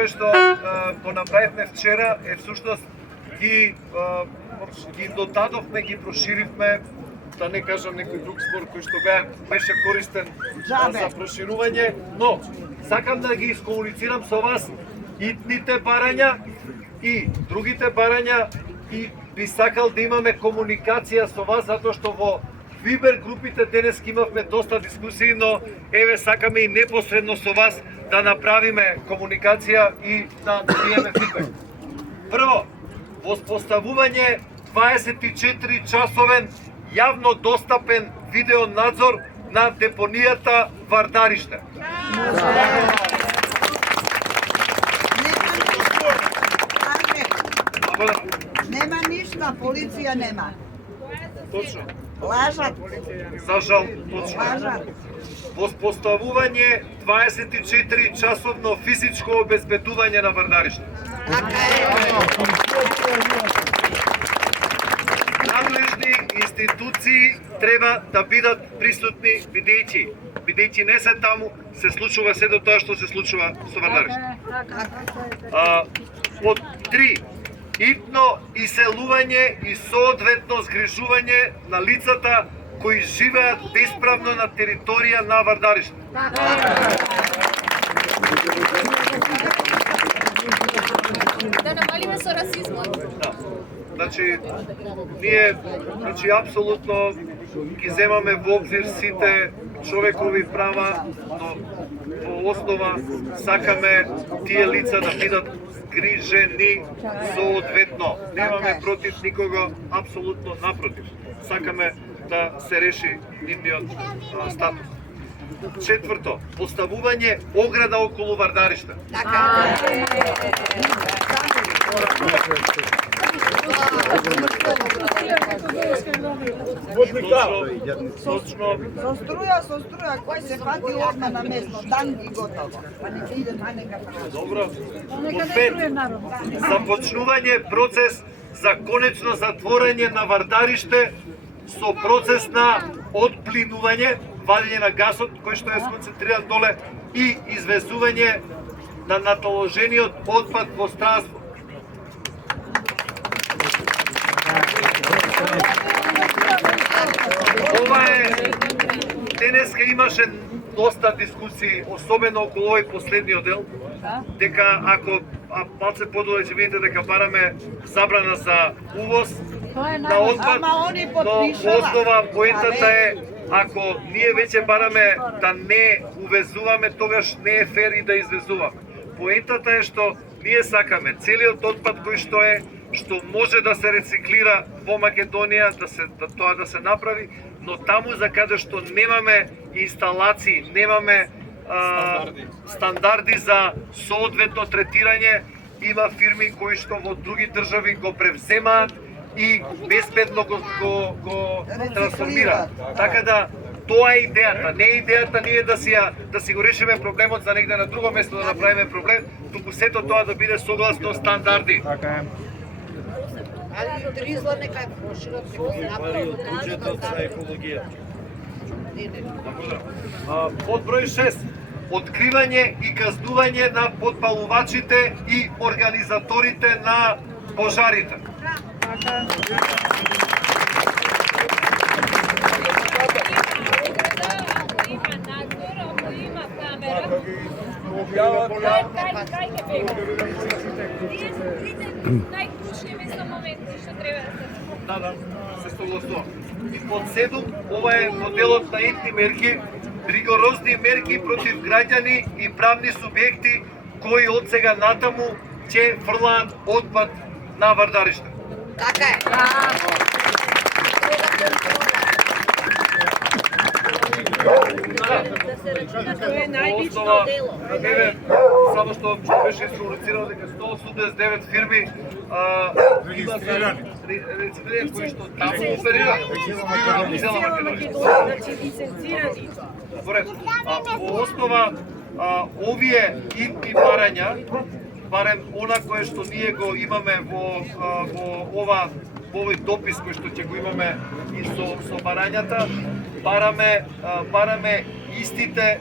кое што го направивме вчера е всушност ги додадовме, ги проширивме, да не кажам некој друг збор кој што беше користен за проширување, но сакам да ги искомуницирам со вас итните барања и другите барања и би сакал да имаме комуникација со вас затоа што во Вибер групите денес имавме доста дискусии, но еве сакаме и непосредно со вас да направиме комуникација и да добиеме фидбек. Прво, воспоставување 24 часовен јавно достапен видеонадзор на депонијата Вардариште. Нема ништа, полиција нема. Точно. Лажат. За жал, точно. Лажат. Воспоставување 24 часовно физичко обезбедување на Вардариште. Надлежни институции треба да бидат присутни, бидејќи не се таму, се случува сето тоа што се случува со Вардариште. Под 3. Итно иселување и соодветно згрижување на лицата кои живеат бесправно на територија на Вардариште. Да намалиме со расизмот. Да. Значи, ние апсолутно ги земаме во обзир сите човекови права, но во основа сакаме тие лица да бидат згрижени соодветно. Немаме против никого, апсолутно напротив. Сакаме да се реши нивниот статус. Четврто, поставување ограда околу Вардариште. Точно. Со струја, кој се фати одма на место, дан и готово. Па нека иде на нека прави. Добро. Под 5. Започнување процес за конечно затворање на Вардариште со процес на отплинување, вадење на гасот кој што е сконцентриран доле и извезување на наталожениот отпад во Страсбург. Ова е, денеска имаше доста дискусии, особено околу овој последниот дел, дека ако малце подоле ќе видите дека бараме забрана за увоз на отпад, но основа поентата е ако ние веќе бараме да не увезуваме, тогаш не е фер и да извезуваме. Поентата е што ние сакаме целиот отпад кој што може да се рециклира во Македонија, тоа да се направи, но таму за каде што немаме инсталации, немаме стандарди за соодветно третирање, има фирми кои што во други држави го превземаат и безбедно го трансформираат. Така да тоа е идејата. Не е идејата ние да си го решиме проблемот за негде на друго место да направиме проблем, туку сето тоа да биде согласно стандарди. Али тризла нека прошират, нека направат буџетот за екологија. Под број 6. Откривање и казнување на подпалувачите и организаторите на пожарите. Најклучни мислам моменти што треба да се. Да, се согласувам. И под 7, ова е моделот на итни мерки, ригорозни мерки против граѓани и правни субјекти кои од сега натаму ќе фрлаат отпад на Вардариште. Така е. Тоа е најлично дело. Само што беше искомуницирано дека 189 фирми регистрирани кои што таму оперираат. Значи лицензирани. Во основа овие итни барања, барем она кое што ние го имаме во овој допис кој што ќе го имаме и со барањата, бараме истите